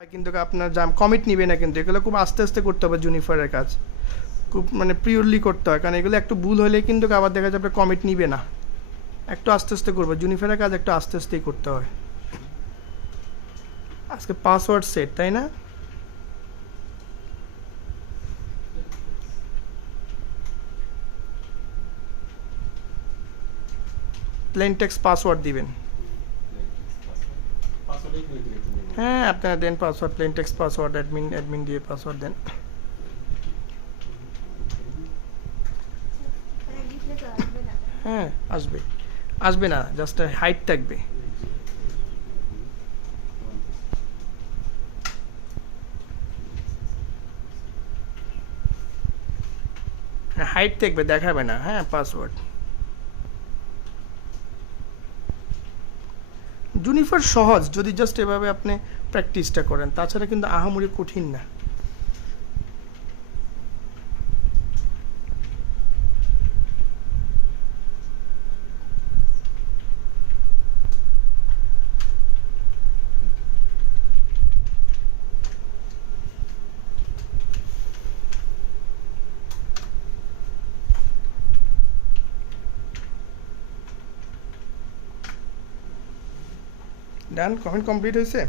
কিন্তু আপনার কমিট নিবে না, কিন্তু এগুলো খুব আস্তে আস্তে করতে হবে। জুনিফারের কাজ খুব মানে পিওরলি করতে হয়, কারণ এগুলো একটু ভুল হলে কিন্তু আবার দেখা যাবে কমিট নিবে না। একটু আস্তে আস্তে করবে, জুনিফারের কাজ একটু আস্তে আস্তেই করতে হয়। আজকে পাসওয়ার্ড সেট, তাই না? প্লেন টেক্সট পাসওয়ার্ড দিবেন। হ্যাঁ, আপনারা দেন password, plain text password, admin দিয়ে পাসওয়ার্ড দেন। হ্যাঁ, আসবে আসবে না, জাস্ট হাইট থাকবে। হ্যাঁ, হাইট থাকবে, দেখাবে না। হ্যাঁ, পাসওয়ার্ড জুনিফার সহজ, যদি জাস্ট এভাবে আপনি প্র্যাকটিসটা করেন, তাছাড়া কিন্তু আহামরি কঠিন না। ডান, কমেন্ট কমপ্লিট হয়েছে।